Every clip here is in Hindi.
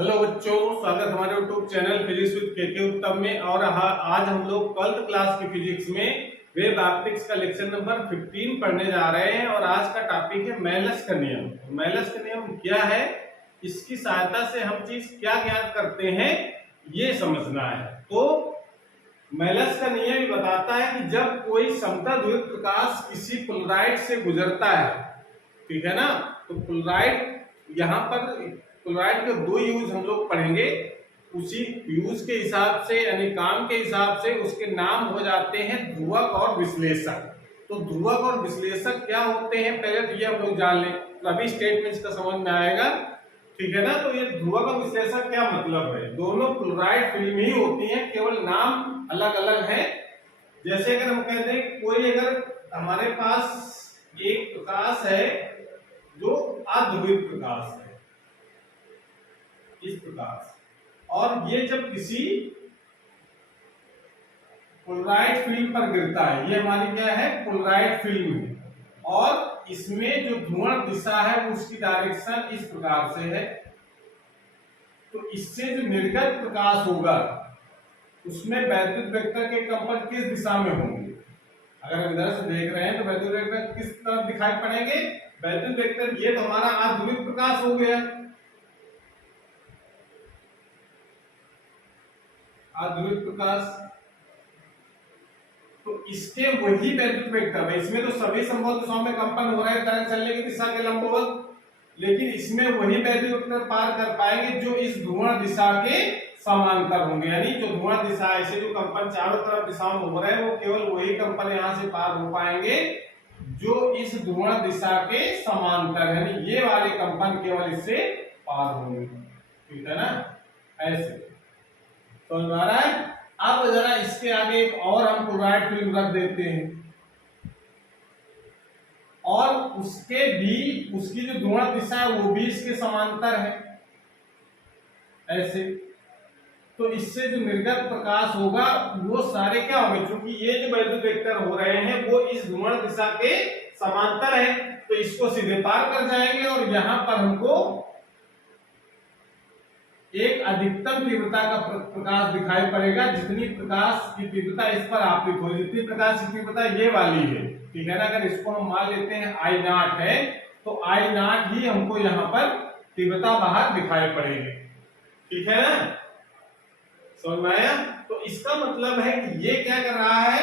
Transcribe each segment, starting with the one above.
हेलो बच्चों, स्वागत है हमारे यूट्यूब चैनल फिजिक्स विद के उत्तम में। और आज हम लोग 12th क्लास की फिजिक्स में वेव ऑप्टिक्स का लेक्चर नंबर 15 पढ़ने जा रहे हैं। और आज का टॉपिक है मेलस का नियम। मेलस का नियम क्या है, इसकी सहायता से हम चीज क्या ज्ञात करते हैं, ये समझना है। तो मेलस का नियम बताता है कि जब कोई समतल ध्रुवित प्रकाश किसी पोलराइड से गुजरता है, ठीक है ना, तो पोलराइड यहाँ पर क्लोराइड के दो यूज हम लोग पढ़ेंगे। उसी यूज के हिसाब से यानी काम के हिसाब से उसके नाम हो जाते हैं ध्रुवक और विश्लेषक। तो ध्रुवक और विश्लेषक क्या होते हैं, पहले तो ये हम लोग जान लें, तो अभी स्टेटमेंट्स का समझ में आएगा, ठीक है ना। तो ये ध्रुवक और विश्लेषक क्या मतलब है, दोनों क्लोराइड फिल्म ही होती हैं, केवल नाम अलग अलग है। जैसे अगर हम कहते हैं कोई अगर हमारे पास एक प्रकाश है जो अध्रुवित प्रकाश है, इस प्रकार से, और ये जब किसी पोलराइड फिल्म पर गिरता है, ये हमारी क्या है, पोलराइड फिल्म है, और इसमें जो ध्रुवण दिशा है वो उसकी डायरेक्शन इस प्रकार से है। तो इससे जो निर्गत प्रकाश होगा उसमें वैद्युत वेक्टर के कंपन किस दिशा में होंगे। अगर हम इधर से देख रहे हैं तो वैद्युत वेक्टर किस तरफ दिखाई पड़ेंगे, वैद्युत वेक्टर, ये तो हमारा अध्रुवित प्रकाश हो गया, अध्रुवित प्रकाश। तो इसके वही वैद्युत वेक्टर है, इसमें तो सभी संभव दिशाओं में कंपन हो रहा है तरंग चलने की दिशा के लंबवत, लेकिन इसमें वही वैद्युत वेक्टर पार कर पाएंगे जो इस ध्रुवण दिशा के समांतर होंगे। यानी जो ध्रुवण दिशा ऐसे जो कंपन चारों तरफ दिशाओं में हो रहे हैं, वो केवल वही कंपन यहाँ से पार हो पाएंगे जो इस ध्रुवण दिशा के समांतर है, यानी ये वाले कंपन केवल इससे पार होंगे, ठीक है ना, ऐसे समझ में आ रहा है। अब जरा इसके आगे एक और हम क्लोराइड फिल्म रख देते हैं, और उसके भी उसकी जो ध्रुवण दिशा है वो भी इसके समांतर है, ऐसे। तो इससे जो निर्गत प्रकाश होगा वो सारे क्या होंगे, क्योंकि ये जो वैद्युत वेक्टर हो रहे हैं वो इस ध्रुवण दिशा के समांतर है, तो इसको सीधे पार कर जाएंगे, और यहां पर हमको एक अधिकतम तीव्रता का प्रकाश दिखाई पड़ेगा, जितनी प्रकाश की तीव्रता इस पर आपतित हो, जितनी प्रकाश की तीव्रता ये वाली है, ठीक है ना। अगर इसको हम मान लेते हैं I0 है, तो I0 ही हमको यहाँ पर तीव्रता बाहर दिखाई पड़ेगी, ठीक है ना, समझ में आया। तो इसका मतलब है कि ये क्या कर रहा है,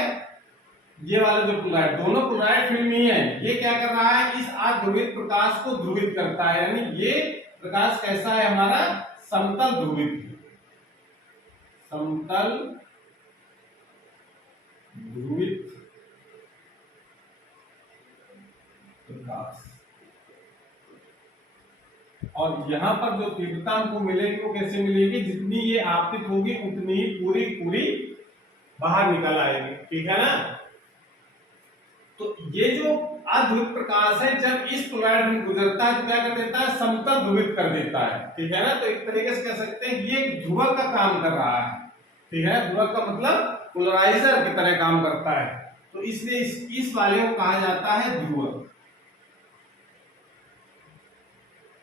ये वाला जो क्लोराइड, दोनों क्लोराइड फिल्म ही है, ये क्या कर रहा है, इस अध्रुवित प्रकाश को ध्रुवित करता है। यानी ये प्रकाश कैसा है हमारा, समतल ध्रुवित, समतल ध्रुवित प्रकाश। और यहां पर जो तीव्रता हमको मिलेगी वो कैसे मिलेगी, जितनी ये आपतित होगी उतनी ही पूरी पूरी बाहर निकल आएगी, ठीक है ना। तो ये जो अध्रुवित प्रकाश है जब इस क्लोराइड में गुजरता है तो क्या कर देता है, समतल ध्रुवित कर देता है, ठीक है ना। तो एक तरीके से कह सकते हैं ये एक ध्रुवक का काम कर रहा है, ठीक है। ध्रुवक का मतलब पोलराइजर की तरह काम करता है, तो इसलिए इस वाले को कहा जाता है ध्रुवक,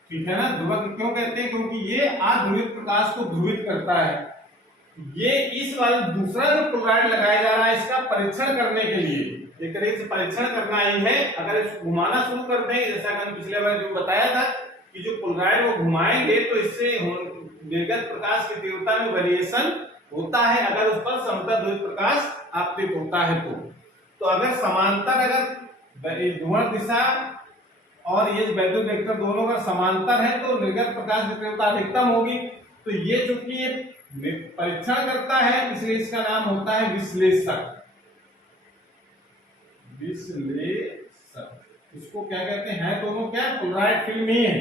ठीक है ना। ध्रुवक क्यों कहते हैं, क्योंकि ये अध्रुवित प्रकाश को ध्रुवित करता है। ये इस वाले दूसरा जो क्लोराइड लगाया जा रहा है इसका परीक्षण करने के लिए, एक तरीके से परीक्षण करना ही है। अगर इसको घुमाना शुरू कर दें, जैसा मैंने पिछले बार जो बताया था कि जो क्लोराइड वो घुमाएंगे तो इससे निर्गत प्रकाश की तीव्रता में वेरिएशन होता है, अगर उस पर समतल ध्रुवित प्रकाश आपतित होता है तो अगर समांतर, अगर ध्रुवण दिशा और ये वैद्युत वेक्टर दोनों अगर समांतर है तो निर्गत प्रकाश की तीव्रता अधिकतम होगी। तो ये चूंकि ये परीक्षण करता है इसलिए इसका नाम होता है विश्लेषक, विश्लेषक। इसको क्या कहते हैं, दोनों क्या क्लोराइड फिल्म ही है,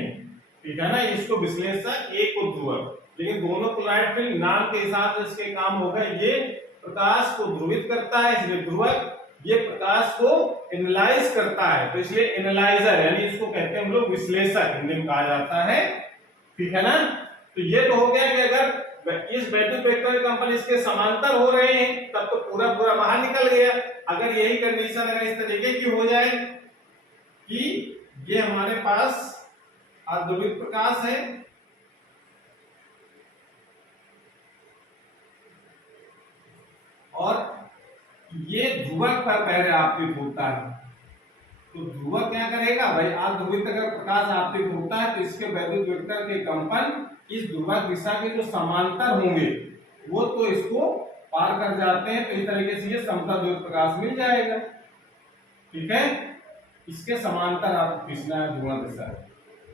ठीक है ना। इसको विश्लेषक, एक को ध्रुवक, लेकिन दोनों क्लोराइड फिल्म नाम के हिसाब से इसके काम होगा। ये प्रकाश को ध्रुवित करता है इसलिए ध्रुवक, ये प्रकाश को एनालाइज करता है तो इसलिए एनालाइजर, यानी इसको कहते हैं हम लोग विश्लेषक, हिंदी में कहा जाता है, ठीक है ना। तो ये तो हो गया कि अगर इस वैद्युत वेक्टर के कंपन इसके समांतर हो रहे हैं तब तो पूरा पूरा बाहर निकल गया। अगर यही कंडीशन अगर इस तरीके की हो जाए कि ये हमारे पास अध्रुवित प्रकाश है और ये ध्रुवक पर पहले आपतित होता है। तो ध्रुवक क्या करेगा भाई, अध्रुवित अगर प्रकाश आपतित होता है तो इसके वैद्युत वेक्टर के कंपन इस ध्रुवक दिशा के जो समांतर होंगे वो तो इसको पार कर जाते हैं, तो इस तरीके से ये समतल ध्रुवित प्रकाश मिल जाएगा। ठीक है, इसके समांतर आपको खींचना है ध्रुवक दिशा,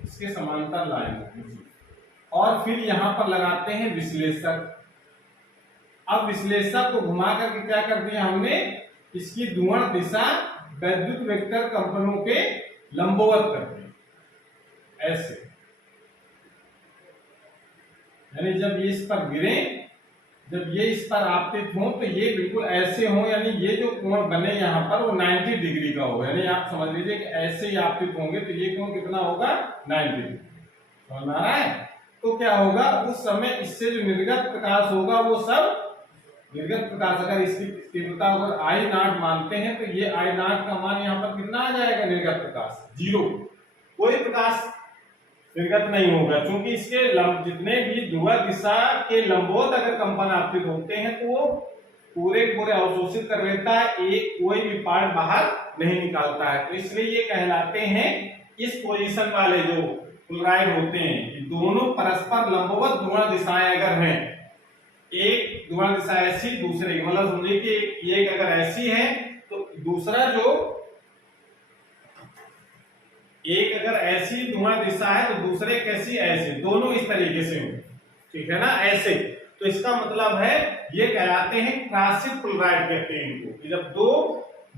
इसके समांतर लाइन और फिर यहां पर लगाते हैं विश्लेषक। अब विश्लेषक को घुमा करके क्या कर दिया हमने, इसकी ध्रुवण दिशा वैद्युत वेक्टर कंपनों के लंबवत कर दी ऐसे, यानी जब ये इस पर गिरे, जब ये इस पर आपतित हो तो ये बिल्कुल ऐसे हो, यानी ये जो कोण बने यहाँ पर वो 90 डिग्री का होगा। यानी आप समझ लीजिए कि ऐसे ही आपतित होंगे तो ये कोण कितना होगा, 90 डिग्री। समझ में आ रहा है? तो क्या होगा, उस समय इससे जो निर्गत प्रकाश होगा वो सब निर्गत प्रकाश, अगर इसकी तीव्रता अगर आई नॉट मानते हैं तो ये आई नॉट का मान यहाँ पर कितना आ जाएगा, निर्गत प्रकाश 0, कोई प्रकाश निर्गत नहीं होगा, क्योंकि इसके जितने भी ध्रुवक दिशा के लंबवत अगर कंपन आपतित होते हैं तो वो पूरे पूरे अवशोषित कर लेता है, एक कोई भी पार्ट बाहर नहीं निकालता है। तो इसलिए ये कहलाते हैं इस पोजीशन वाले जो क्लोराइड होते हैं कि दोनों परस्पर लंबवत ध्रुवण दिशाएं अगर हैं, एक ध्रुवण दिशा ऐसी दूसरे की, मतलब समझिए कि एक अगर ऐसी है तो दूसरा जो एक अगर ऐसी ध्रुवण दिशा है तो दूसरे कैसी, ऐसे, दोनों इस तरीके से हो, ठीक है ना, ऐसे। तो इसका मतलब है ये कहलाते हैं क्रॉसिक क्लोराइड कहते हैं इनको, कि जब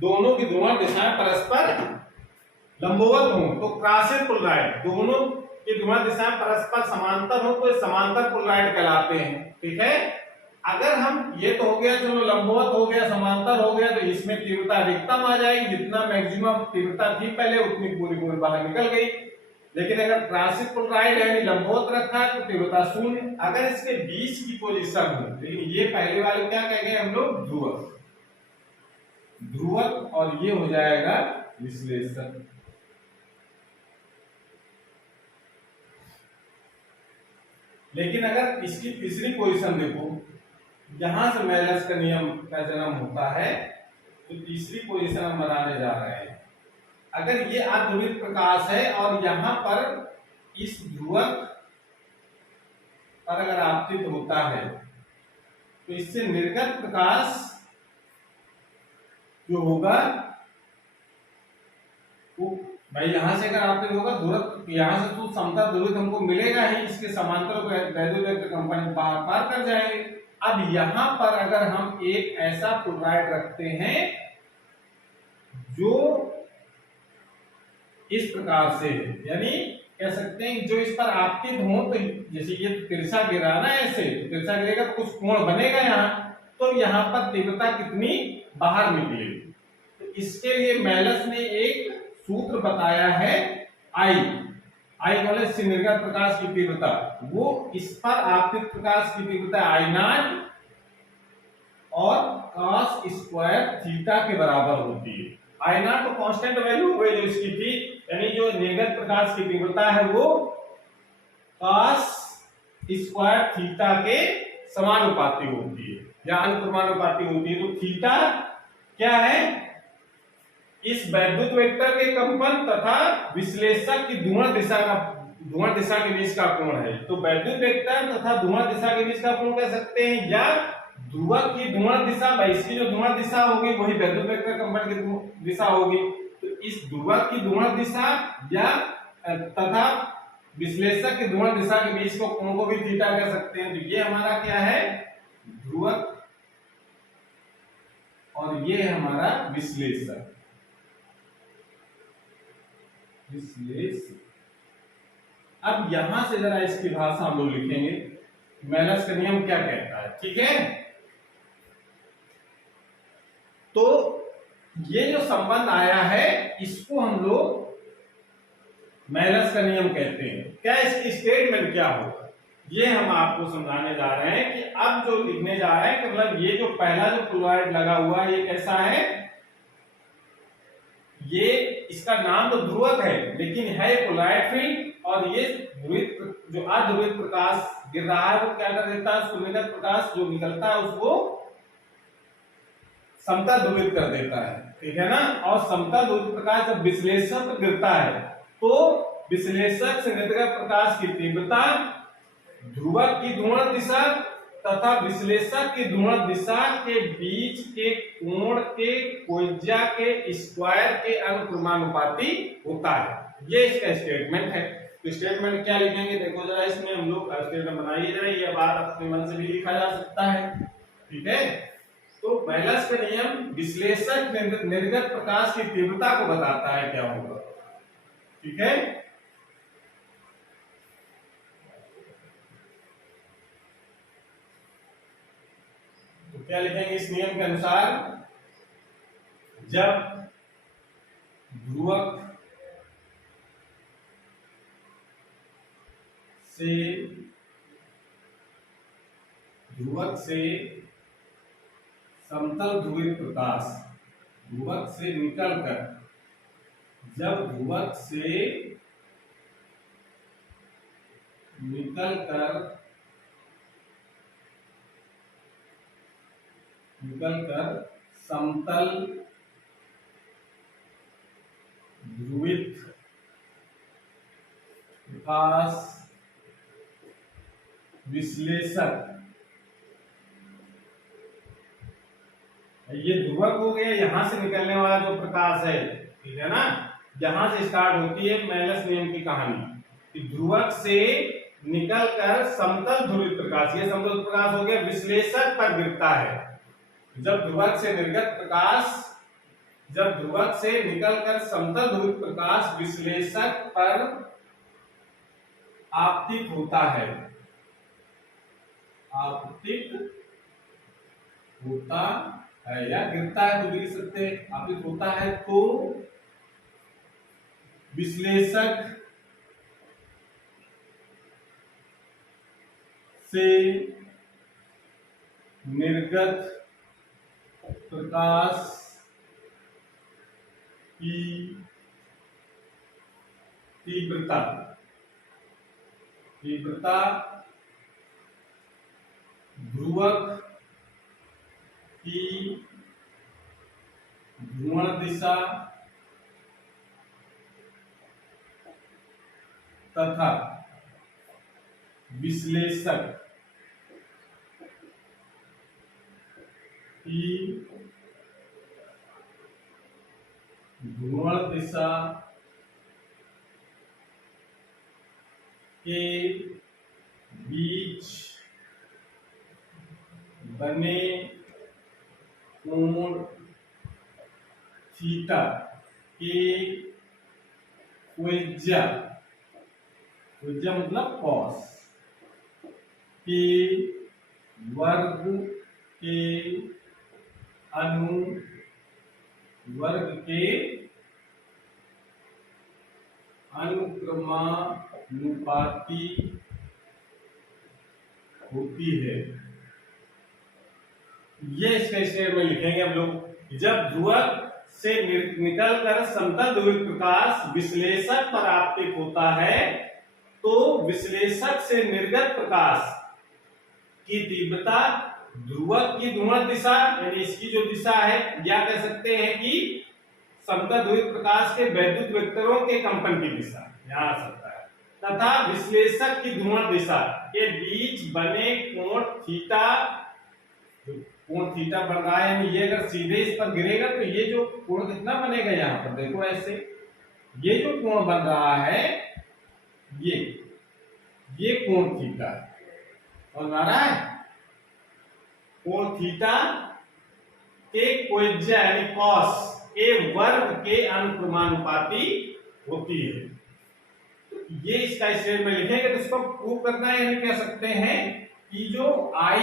दोनों की ध्रुवण दिशाएं परस्पर लंबवत हो तो क्रॉसिक क्लोराइड, दोनों की ध्रुवण दिशाएं परस्पर समांतर हो तो समांतर क्लोराइड कहलाते हैं। ठीक है, अगर हम ये तो हो गया, चलो लंबवत हो गया, समांतर हो गया, तो इसमें तीव्रता अधिकतम आ जाएगी, जितना मैक्सिमम तीव्रता थी पहले उतनी पूरी पूरी बाहर निकल गई। लेकिन अगर क्रॉसिक क्लोराइड यानी लंबवत रखा है तो तीव्रता 0, अगर इसके बीच की पोजीशन हो, लेकिन ये पहले वाले क्या कह गए हम लोग, ध्रुवक, ध्रुवक, और ये हो जाएगा विश्लेषक। लेकिन अगर इसकी तीसरी पोजीशन देखो, यहां से मेलस का नियम का जन्म होता है, तो तीसरी पोजीशन हम बनाने जा रहे हैं। अगर ये अध्रुवित प्रकाश है और यहां पर इस ध्रुवक पर अगर आपतित होता है तो इससे निर्गत प्रकाश जो होगा वो भाई यहां से अगर आपतित होगा, ध्रुवक यहां से तो समतल ध्रुवित हमको मिलेगा ही, इसके समांतर वैद्युत वेक्टर कंपन पार कर जाएंगे। अब यहां पर अगर हम एक ऐसा क्लोराइड रखते हैं जो इस प्रकार से, यानी कह सकते हैं जो इस पर आपतित हो, तो जैसे ये तिरछा गिरा ना, ऐसे तिरछा गिरेगा तो कुछ कोण बनेगा यहाँ, तो यहाँ पर तीव्रता कितनी बाहर निकलेगी। तो इसके लिए मेलस ने एक सूत्र बताया है, आई कॉलेज से निर्गत प्रकाश की तीव्रता, वो इस पर आपतित प्रकाश की तीव्रता आई नॉट और cos स्क्वायर थीटा के बराबर होती है। आई नॉट तो कांस्टेंट वैल्यू हो गई जो इसकी थी, यानी जो निर्गत प्रकाश की तीव्रता है वो cos स्क्वायर थीटा के समानुपाती होती है या अनुक्रमानुपाती होती है। तो थीटा क्या है, इस वैद्युत वेक्टर के कंपन तथा विश्लेषक की ध्रुवण दिशा के बीच का कोण है। तो वैद्युत वेक्टर तथा ध्रुवण दिशा के बीच का कोण कह सकते हैं, या ध्रुवक की ध्रुवण दिशा, इसकी जो ध्रुवण दिशा होगी वही वैद्युत वेक्टर कंपन की दिशा होगी। तो इस ध्रुवक की ध्रुवण दिशा या तथा विश्लेषक की ध्रुवण दिशा के बीच को कोण को भी थीटा कह सकते हैं। तो ये हमारा क्या है, ध्रुवक, और ये है हमारा विश्लेषक। अब यहां से जरा इसकी भाषा हम लोग लिखेंगे, मेलस का नियम क्या कहता है। ठीक है, तो ये जो संबंध आया है इसको हम लोग मेलस का नियम कहते हैं। क्या इसकी स्टेटमेंट क्या होगा, ये हम आपको समझाने जा रहे हैं कि अब जो लिखने जा रहे हैं कि मतलब ये जो पहला जो क्लोराइड लगा हुआ है ये कैसा है, ये इसका नाम तो ध्रुवक है लेकिन है क्लोराइड फील्ड, और ये ध्रुवित जो अध्रुवित प्रकाश गिर रहा है वो क्या कर देता है, उसको निर्गत प्रकाश जो निकलता है उसको समतल ध्रुवित कर देता है, ठीक है ना। और समतल ध्रुवित प्रकाश जब विश्लेषक पर गिरता है तो विश्लेषक से निर्गत प्रकाश की तीव्रता ध्रुवक की ध्रुवण दिशा तथा विश्लेषक की ध्रुवण दिशा के बीच के कोण के त्रिज्या के स्क्वायर के अनुक्रमानुपाती होता है। ये इसका स्टेटमेंट है। तो स्टेटमेंट क्या लिखेंगे, देखो जरा, इसमें हम लोग स्टेटमेंट बनाइए जरा, ये बात अपने मन से भी लिखा जा सकता है, ठीक है। तो मेलस का नियम विश्लेषक निर्गत प्रकाश की तीव्रता को बताता है क्या होगा, ठीक है। तो क्या लिखेंगे इस नियम के अनुसार, जब ध्रुवक से समतल ध्रुवित प्रकाश ध्रुवक से निकलकर, जब ध्रुवक से निकलकर समतल ध्रुवित प्रकाश विश्लेषक, ये ध्रुवक हो गया, यहां से निकलने वाला जो प्रकाश है, ठीक है ना, यहां से स्टार्ट होती है मेलस नियम की कहानी। ध्रुवक से निकलकर समतल ध्रुवित प्रकाश, ये समतल प्रकाश हो गया, विश्लेषक पर गिरता है। जब ध्रुवक से निकलकर समतल ध्रुवित प्रकाश विश्लेषक पर आपतित होता है, या गिरता है तो भी लिख सकते हैं, आपतित होता है, तो विश्लेषक से निर्गत प्रकाश की तीव्रता ध्रुवक की ध्रुवण दिशा तथा विश्लेषक की ध्रुवण दिशा के बीच बने कोण थीटा के त्रिज्या मतलब कॉस के वर्ग के अनुक्रमानुपाती होती है। ये इसका स्टेटमेंट लिखेंगे हम लोग, जब ध्रुवक से निकलकर समतल ध्रुवित प्रकाश विश्लेषक पर आपतित होता है तो विश्लेषक से निर्गत प्रकाश की तीव्रता ध्रुवक की ध्रुवण दिशा, यानी इसकी जो दिशा है, या कह सकते हैं कि समतल ध्रुवित प्रकाश के वैद्युत वेक्टरों के कंपन की दिशा, यहां आ सकता है, तथा विश्लेषक की ध्रुवण दिशा के बीच बने कोण थीटा, जो कोण थीटा बन रहा है, यानी ये अगर सीधे इस पर गिरेगा तो ये जो कोण कितना बनेगा, यहां पर देखो ऐसे, ये जो कोण बन रहा है, ये कोण थीटा और आ रहा है, कोण थीटा के त्रिज्या यानी कॉस के वर्ग के अनुक्रमानुपाती होती है। तो ये इसका स्टेटमेंट लिखेंगे, तो इसको प्रूव करना है, यानी कह सकते हैं कि जो I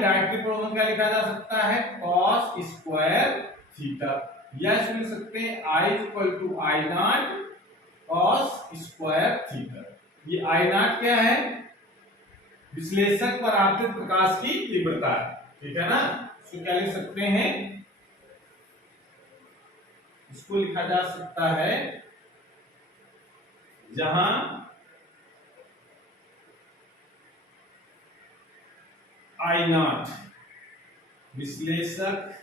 डायरेक्टली प्रोपोर्शनल क्या लिखा जा सकता है, cos स्क्वायर थीटा, या इसमें लिख सकते हैं I I0 cos square theta. ये I0 क्या है, विश्लेषक पर आपतित प्रकाश की तीव्रता है, ठीक है ना। इसको क्या लिख सकते हैं, इसको लिखा जा सकता है, जहां I0 विश्लेषक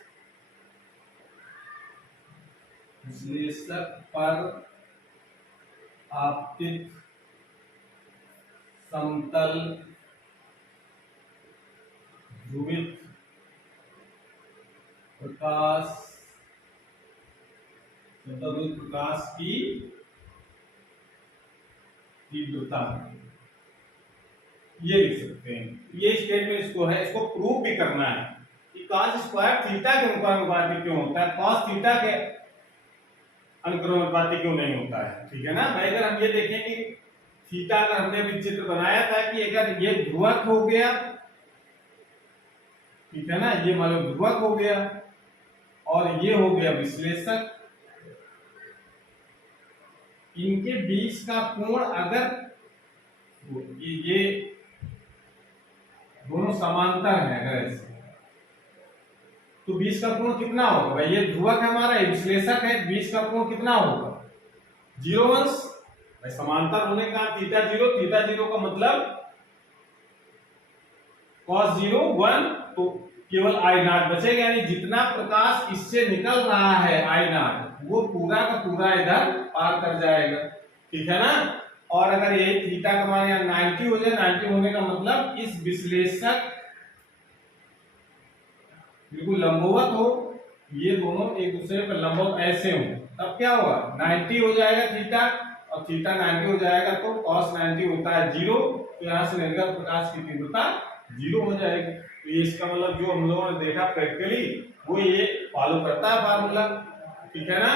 विश्लेषक पर आपतित समतल ध्रुवित प्रकाश की तीव्रता, ये लिख सकते हैं। ये स्टेटमेंट इसको है, इसको प्रूव भी करना है कि cos स्क्वायर थीटा के अनुपाती क्यों होता है, cos थीटा के अनुपाती क्यों नहीं होता है। ठीक है ना भाई। अगर हम ये देखें कि थीटा का हमने भी चित्र बनाया था कि अगर ये ध्रुवक हो गया, ठीक है ना, ये मान लो ध्रुवक हो गया और ये हो गया विश्लेषक, इनके बीच का कोण अगर ये दोनों समांतर है अगर ऐसे, तो बीच का कोण कितना होगा भाई, ये ध्रुवक है हमारा, ये विश्लेषक है, बीच का कोण कितना होगा 0 अंश भाई, समांतर होने का थीटा 0 का मतलब cos 0 1, तो केवल I नॉट बचेगा, यानी जितना प्रकाश इससे निकल रहा है I नॉट वो पूरा का पूरा इधर पार कर जाएगा। ठीक है ना। और अगर ये थीटा का मान यहाँ 90 हो जाए, 90 होने का मतलब इस विश्लेषक बिल्कुल लंबवत हो, ये दोनों एक दूसरे पर लंबवत ऐसे हो, तब क्या होगा 90 हो जाएगा थीटा, और थीटा 90 हो जाएगा तो cos 90 होता है 0, तो यहाँ से निर्गत प्रकाश की तीव्रता 0 हो जाएगी। तो ये इसका मतलब जो हम लोगों ने देखा प्रैक्टिकली वो ये फॉलो करता है फार्मूला। ठीक है ना।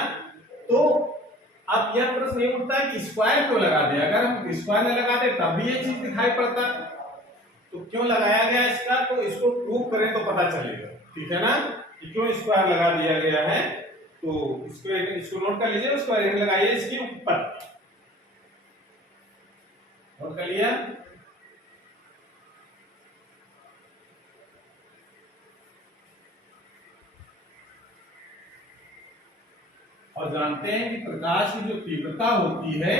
तो अब यह प्रश्न ये उठता है कि स्क्वायर क्यों लगा दिया, अगर हम स्क्वायर नहीं लगाते तब भी ये चीज दिखाई पड़ता, तो क्यों लगाया गया इसका, तो इसको प्रूव करें तो पता चलेगा। ठीक है ना, कि क्यों स्क्वायर लगा दिया गया है, तो इसको नोट कर लीजिए, स्क्वायर लगाइए इसके ऊपर, नोट कर लिया। और जानते हैं कि प्रकाश की जो तीव्रता होती है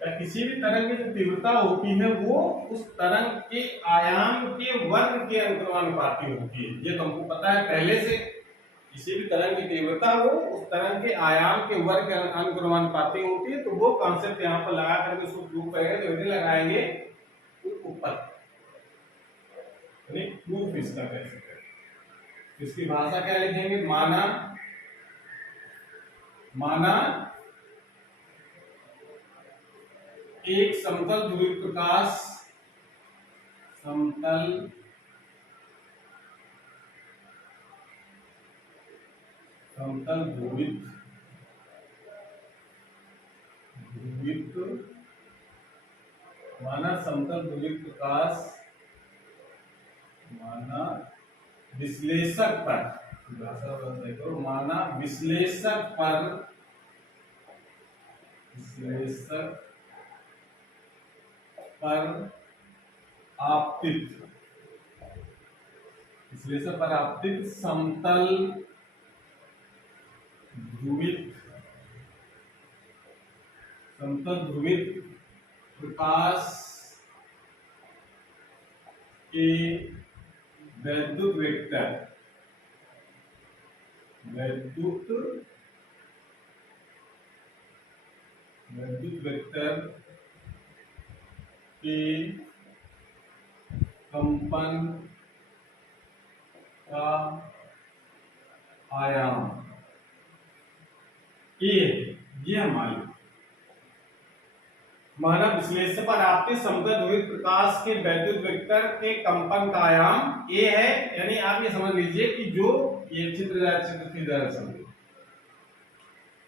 या किसी भी तरंग की जो तीव्रता होती है वो उस तरंग के आयाम के वर्ग के अनुपाती होती है। ये तो हमको पता है पहले से, किसी भी तरंग की तीव्रता हो उस तरंग के आयाम के वर्ग के अनुपाती होती है। तो वो कॉन्सेप्ट यहाँ पर लगा करके उसको प्रूव करेंगे, तो यदि लगाएंगे ऊपर प्रूफ इसका कैसे करें, इसकी भाषा क्या लिखेंगे, माना एक समतल ध्रुवित प्रकाश समतल ध्रुवित माना समतल ध्रुवित प्रकाश माना विश्लेषक पर, माना विश्लेषक पर आपतित समतल ध्रुवित प्रकाश के वैद्युत वेक्टर के कंपन का आयाम ये हमारी माना विश्लेषक पर आपतित समतल ध्रुवित प्रकाश के वैद्युत वेक्टर के कंपन का आयाम ए है। यानी आप ये समझ लीजिए कि जो ये चित्र की तरह समझिए,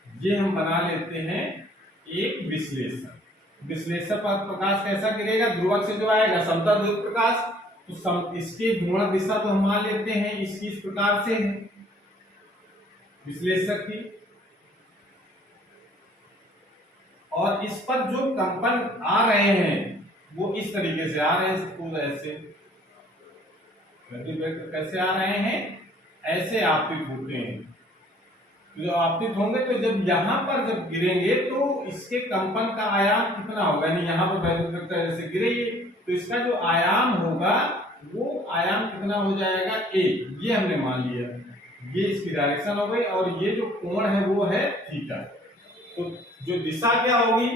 ये हम बना लेते हैं एक विश्लेषक पर प्रकाश कैसा गिरेगा, ध्रुवक से जो आएगा समतल ध्रुवित प्रकाश, तो इसकी ध्रुवण दिशा तो हम मान लेते हैं इसकी इस प्रकार से है विश्लेषक की, और इस पर जो कंपन आ रहे हैं वो इस तरीके से आ रहे हैं, सपोज ऐसे कैसे आ रहे हैं, ऐसे आपतित होते हैं। जो आपतित होंगे तो जब यहाँ पर जब गिरेंगे तो इसके कंपन का आयाम कितना होगा, यानी यहाँ पर वैद्युत वेक्टर जैसे गिरेगी तो इसका जो आयाम होगा वो आयाम कितना हो जाएगा, 1, ये हमने मान लिया। ये इसकी डायरेक्शन हो गई, और ये जो कोण है वो है थीटा। तो जो दिशा क्या होगी,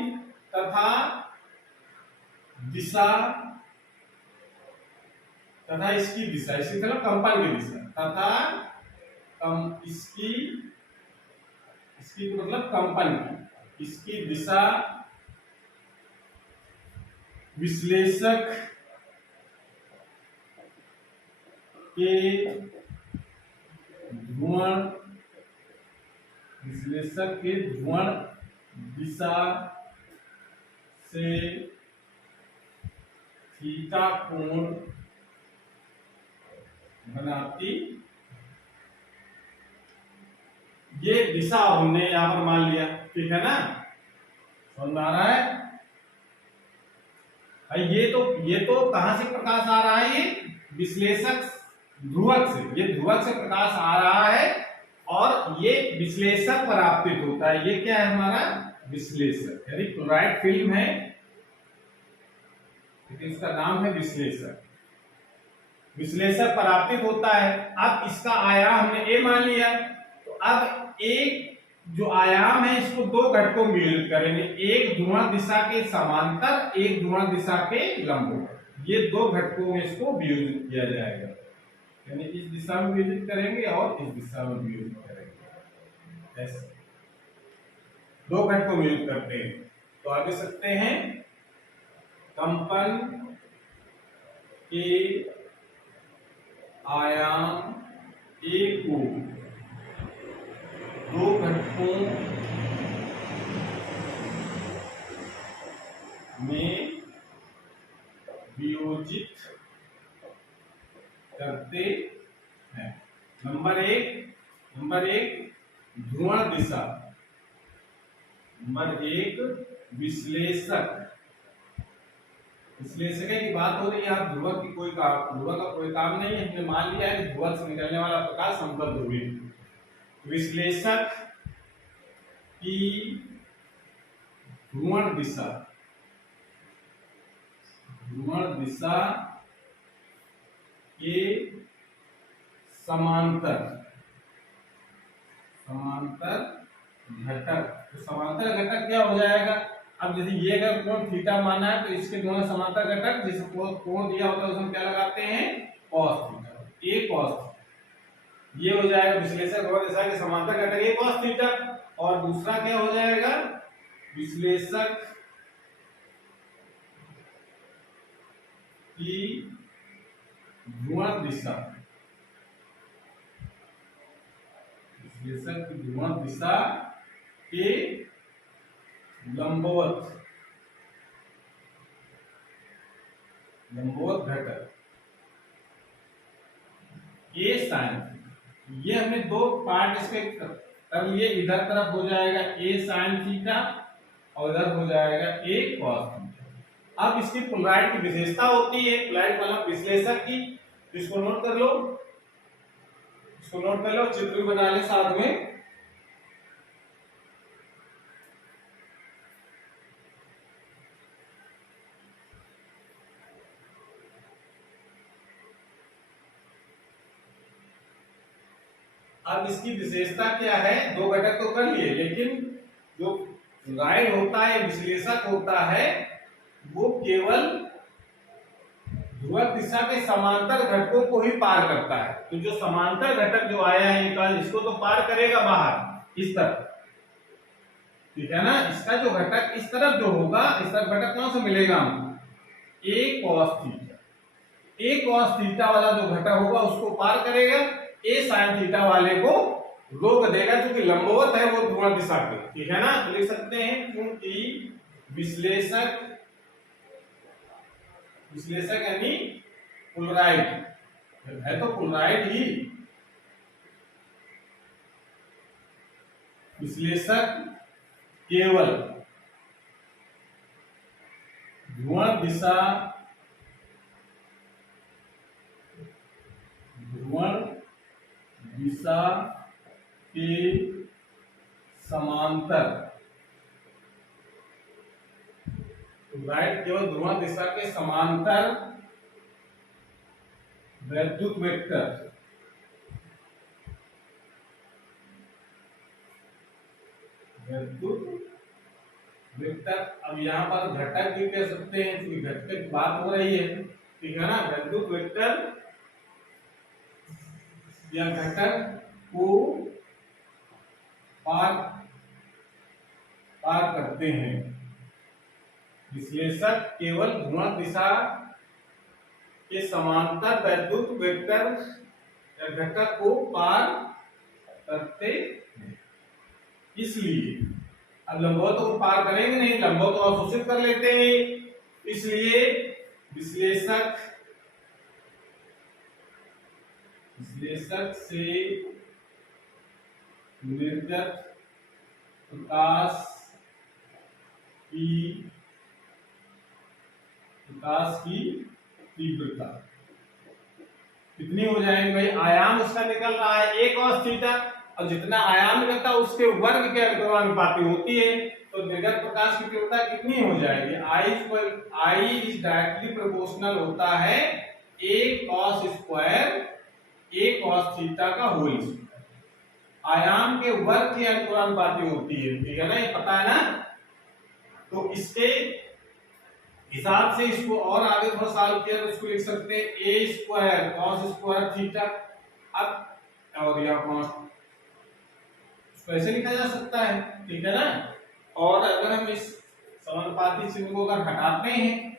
तथा दिशा तथा इसकी दिशा, इसकी मतलब कंपन की दिशा, तथा इसकी मतलब कंपन की, इसकी दिशा विश्लेषक के ध्रुवण दिशा से थीटा कोण बनाती, ये दिशा हमने यहां पर मान लिया, ठीक है ना, समझ आ रहा है। ये तो कहां से प्रकाश आ रहा है, ये विश्लेषक ध्रुवक से, ये ध्रुवक से प्रकाश आ रहा है और ये विश्लेषक पर आपतित होता है। ये क्या है हमारा विश्लेषक, यानी क्लोराइड फिल्म है, इसका नाम है विश्लेषक। विश्लेषक परावर्तित होता है। अब इसका आयाम हमने ए मान लिया, तो अब एक जो आयाम है इसको दो घटकों में विभाजित करेंगे, एक ध्रुवण दिशा के समांतर, एक ध्रुवण दिशा के लंबवत। ये दो घटकों में इसको विभाजित किया जाएगा, यानी इस दिशा में विभाजित करेंगे और इस दिशा में विभाजित करेंगे, ऐसे दो घटकों में विभाजित करते हैं। तो आगे सकते हैं कंपन के आयाम ए को दो घटकों में वियोजित करते हैं। नंबर एक ध्रुवण दिशा, नंबर एक विश्लेषक की बात हो रही है। यहाँ ध्रुवक की कोई काम, ध्रुवक का कोई काम नहीं है, हमने मान लिया है कि ध्रुवक से निकलने वाला प्रकाश समतल ध्रुवी। विश्लेषक की ध्रुवण दिशा के समांतर घटक, तो समांतर घटक क्या हो जाएगा, अब जैसे ये अगर कोण थीटा माना है तो इसके दोनों समांतर घटक जिस कोण दिया होता है उसमें क्या लगाते हैं cos theta, a cos theta. ये हो जाएगा विश्लेषक ध्रुवण दिशा के समांतर घटक a cos थीटा, और दूसरा क्या हो जाएगा विश्लेषक की ध्रुवण दिशा, विश्लेषक की ध्रुवण दिशा के लंबवत घटक ए साइन। ये हमने दो पार्ट इसके कर लिए, इधर तरफ हो जाएगा ए साइन थीटा और इधर हो जाएगा ए कॉस थीटा। अब इसकी पोलराइड की विशेषता होती है, पोलराइड मतलब विश्लेषक की, इसको नोट कर लो, चित्र भी बना ले साथ में। अब इसकी विशेषता क्या है, दो घटक तो कर लिए, लेकिन जो राइड होता है, विश्लेषक होता है, वो केवल ध्रुवक दिशा के समांतर घटकों को ही पार करता है। तो जो समांतर घटक जो आया है निकाल, इसको तो पार करेगा बाहर इस तरफ, ठीक है ना। इसका जो घटक इस तरफ जो होगा, इस तरफ घटक कौन सा मिलेगा हमको, ए कॉस थीटा। ए कॉस थीटा वाला जो घटक होगा उसको पार करेगा, ए साइन थीटा वाले को रोक देगा, क्योंकि लंबवत है वो ध्रुवण दिशा के, ठीक है ना। तो लिख सकते हैं क्योंकि विश्लेषक यानी पोलराइड है, तो पोलराइड ही विश्लेषक केवल ध्रुवण दिशा के समांतर, राइट, केवल ध्रुवण दिशा के समांतर वैद्युत वेक्टर वैद्युत वेक्टर। अब यहाँ पर घटक भी कह सकते हैं क्योंकि घटक की बात हो रही है, ठीक है ना। वैद्युत वेक्टर या घटक को पार करते हैं। विश्लेषक केवल ध्रुवक दिशा के समांतर वैद्युत वेक्टर या घटक को पार करते हैं। इसलिए अब लंबवत को पार करेंगे नहीं, लंबवत को अवशोषित कर लेते हैं। इसलिए विश्लेषक से निर्गत प्रकाश की तीव्रता कितनी हो जाएगी भाई? आयाम उसका निकल रहा है a cos थीटा, और जितना आयाम निकलता है उसके वर्ग के अनुपाती होती है। तो निर्गत प्रकाश की तीव्रता कितनी हो जाएगी? I इज डायरेक्टली प्रोपोर्शनल होता है a cos square a cos theta का होल स्क्वायर। आयाम के वर्ग के अनुपाती होती है, ठीक है ना, ये पता है ना। तो इसके हिसाब से इसको और आगे थोड़ा सॉल्व किया तो इसको लिख सकते हैं a square cos square theta. अब और यहाँ इसको ऐसे लिखा जा सकता है, ठीक है ना। और अगर हम इस समानुपाती चिन्ह को अगर हटाते हैं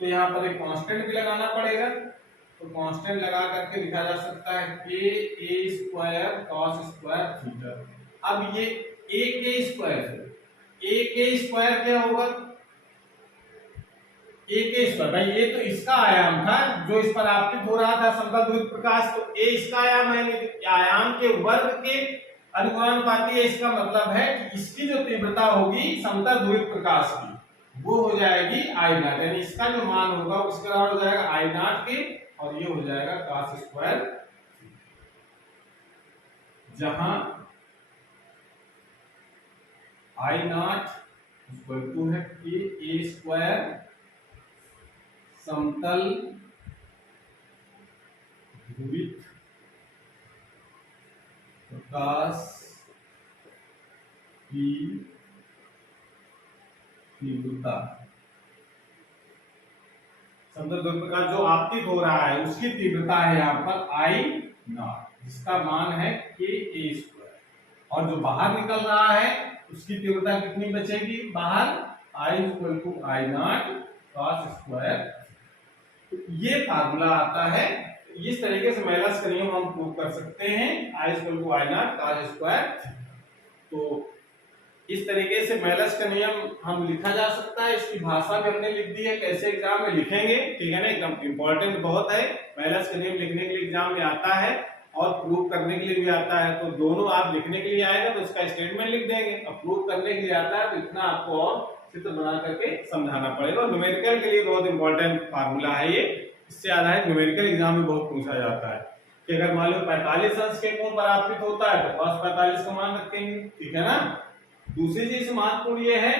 तो यहाँ पर एक कांस्टेंट भी लगाना पड़ेगा। तो कांस्टेंट लगा करके लिखा जा सकता है a square cos square theta. अब ये a स्क्वायर क्या होगा? a स्क्वायर भाई, ये तो इसका आयाम था जो इस पर आपतित हो रहा था समतल ध्रुवित प्रकाश, तो a इसका आयाम है, लेकिन आयाम के वर्ग के अनुपाती है। इसका मतलब है कि इसकी जो तीव्रता होगी समतल ध्रुवित प्रकाश की वो हो जाएगी I नॉट, यानी इसका जो मान होगा उसके बराबर हो जाएगा I नॉट के, और ये हो जाएगा cos स्क्वायर, जहां I नॉट इक्वल टू है a स्क्वायर समतल ध्रुवित प्रकाश की तीव्रता। समतल ध्रुवित प्रकाश जो आपतित हो रहा है उसकी तीव्रता है यहाँ पर I नॉट, जिसका मान है k a स्क्वायर, और जो बाहर निकल रहा है उसकी तीव्रता कितनी बचेगी बाहर? I equal to I naught cos square. तो ये फार्मूला आता है। इस तरीके से मेलस का नियम हम प्रूव कर सकते हैं, I equal to I naught cos square. तो इस तरीके से मेलस का नियम हम लिखा जा सकता है। इसकी भाषा भी हमने लिख दी है, कैसे एग्जाम में लिखेंगे, ठीक है ना, एकदम इंपॉर्टेंट बहुत है। मेलस का नियम लिखने के लिए एग्जाम में आता है और प्रूव करने के लिए भी आता है। तो दोनों आप लिखने के लिए आएगा तो इसका स्टेटमेंट लिख देंगे, और प्रूव करने के लिए आता है तो इतना आपको और चित्र बना करके समझाना पड़ेगा। न्यूमेरिकल के लिए बहुत इंपॉर्टेंट फार्मूला है ये, इससे आधारित न्यूमेरिकल एग्जाम में बहुत पूछा जाता है कि अगर मान लो 45 अंश के कोण पर आपतित होता है तो cos 45 का मान रखेंगे, ठीक है ना। दूसरी चीज महत्वपूर्ण ये है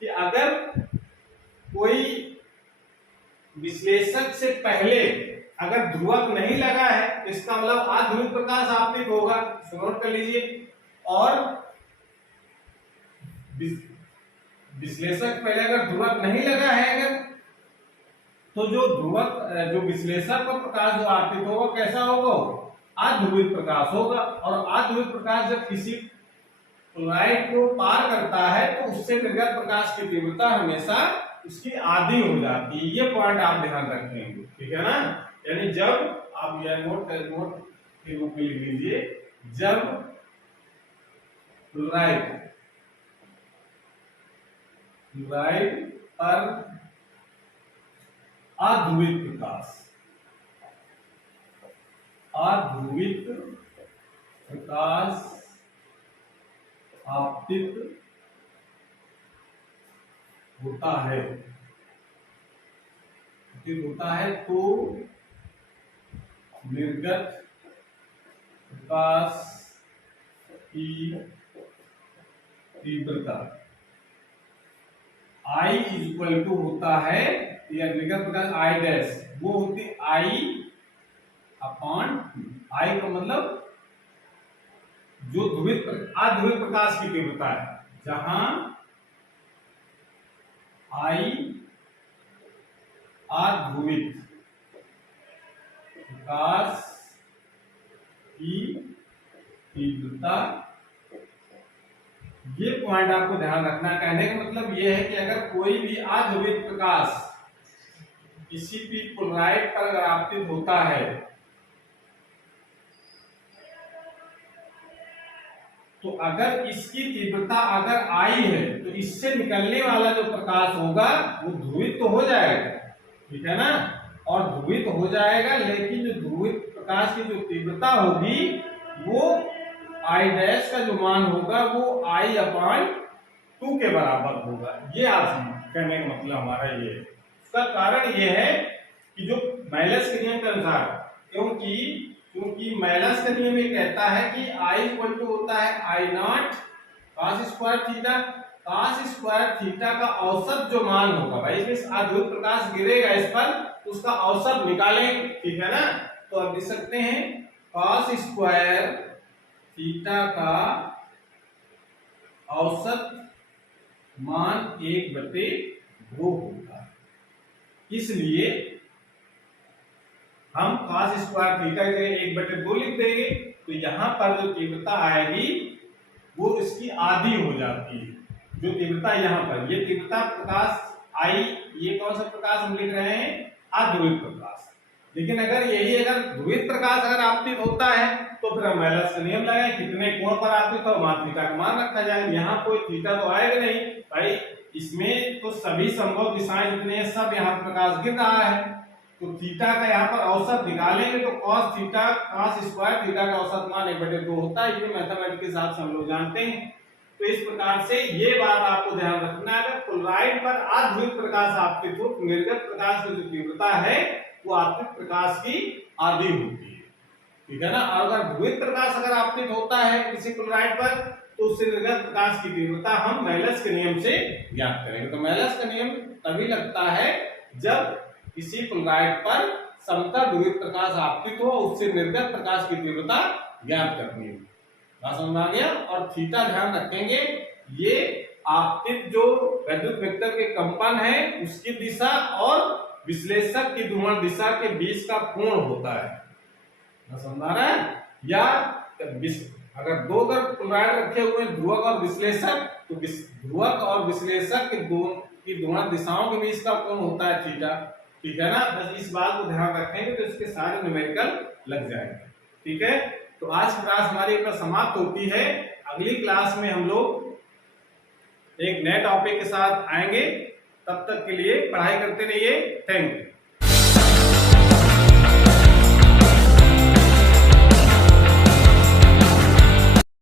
कि अगर कोई विश्लेषक से पहले अगर ध्रुवक नहीं लगा है तो इसका मतलब अध्रुवित प्रकाश आपतित होगा, नोट कर लीजिए। और विश्लेषक पहले अगर ध्रुवक नहीं लगा है अगर, तो जो विश्लेषक का प्रकाश जो आपतित होगा कैसा होगा? अध्रुवित प्रकाश होगा। और अध्रुवित प्रकाश जब किसी क्लोराइड को पार करता है तो उससे निर्गत प्रकाश की तीव्रता हमेशा उसकी आधी हो जाती है। ये पॉइंट आप ध्यान रखेंगे, ठीक है ना। यानी जब आप यह नोट के रूप में लिख लीजिए, जब क्लोराइड पर अध्रुवित प्रकाश आपतित होता है तो निर्गत प्रकाश की तीव्रता I इक्वल टू होता है, या निर्गत प्रकाश I डैश, वो होती I अपॉन I का मतलब जो अध्रुवित प्रकाश की तीव्रता है। जहां आई अध्रुवित प्रकाश की तीव्रता। ये पॉइंट आपको ध्यान रखना। कहने का मतलब ये है कि अगर कोई भी अध्रुवित प्रकाश किसी भी क्लोराइड पर अगर आपतित होता है तो अगर इसकी तीव्रता अगर आई है तो इससे निकलने वाला जो प्रकाश होगा वो ध्रुवित तो हो जाएगा, ठीक है ना, और ध्रुवित हो जाएगा, लेकिन जो ध्रुवित प्रकाश की जो तीव्रता होगी वो आई डैश का जो मान होगा वो I/2 के बराबर होगा। ये आप कहने का मतलब हमारा ये है। उसका कारण ये है कि जो मैलस के नियम के अनुसार, क्योंकि मैलस का नियम ये कहता है कि I होता है I0 cos square theta. cos square theta का औसत जो मान होगा भाई, इसमें अध्रुवित प्रकाश गिरेगा इस पर, उसका औसत निकालेंगे, ठीक है ना। तो अब लिख सकते हैं cos स्क्वायर थीटा का औसत मान 1/2 होगा। इसलिए हम cos स्क्वायर थीटा के 1/2 लिख देंगे, तो यहां पर जो तीव्रता आएगी वो इसकी आधी हो जाती है। जो तीव्रता यहाँ पर, ये तीव्रता प्रकाश आई, ये कौन सा प्रकाश हम लिख रहे हैं, अध्रुवित प्रकाश। लेकिन अगर अगर ध्रुवित प्रकाश अगर आपतित होता है तो फिर हम मैलस का नियम लगाएं, कितने कोण पर आपतित हो वहां थीटा का मान रखा जाएगा। यहाँ कोई थीटा तो आएगा नहीं भाई, इसमें तो सभी संभव दिशाएं जितने हैं सब यहाँ प्रकाश गिर रहा है, तो थीटा का यहाँ पर औसत निकालेंगे तो cos स्क्वायर थीटा का औसत मान 1/2 होता है। ये मैथमेटिक्स के हिसाब से हम लोग जानते हैं। तो इस प्रकार से ये बात आपको ध्यान रखना है, अगर क्लोराइड पर अध्रुवित प्रकाश आपतित हो, निर्गत प्रकाश की जो तीव्रता है वो आपतित प्रकाश की आधी होती है, ठीक है ना। और अगर ध्रुवित प्रकाश अगर आपतित होता है किसी क्लोराइड पर तो उससे निर्गत प्रकाश की तीव्रता हम मैलस के नियम से ज्ञात करेंगे। तो मैलस का नियम तभी लगता है जब किसी क्लोराइड पर समतल ध्रुवित प्रकाश आपतित हो, उससे निर्गत प्रकाश की तीव्रता ज्ञात करनी हो। बात समझ में आ गया। और थीटा ध्यान रखेंगे, ये आपतित जो वैद्युत वेक्टर के कंपन है उसकी दिशा और विश्लेषक की ध्रुवण दिशा के बीच का कोण होता है, समझ आ रहा है। या अगर दो क्लोराइड रखे हुए हैं, ध्रुवक और विश्लेषक, तो ध्रुवक और विश्लेषक की ध्रुवण दिशाओं के बीच का कोण होता है थीटा, ठीक है ना। बस इस बात को ध्यान रखेंगे तो इसके सारे न्यूमेरिकल लग जाएंगे, ठीक है। तो आज की क्लास हमारी पर समाप्त होती है। अगली क्लास में हम लोग एक नए टॉपिक के साथ आएंगे। तब तक के लिए पढ़ाई करते रहिए। Thank you.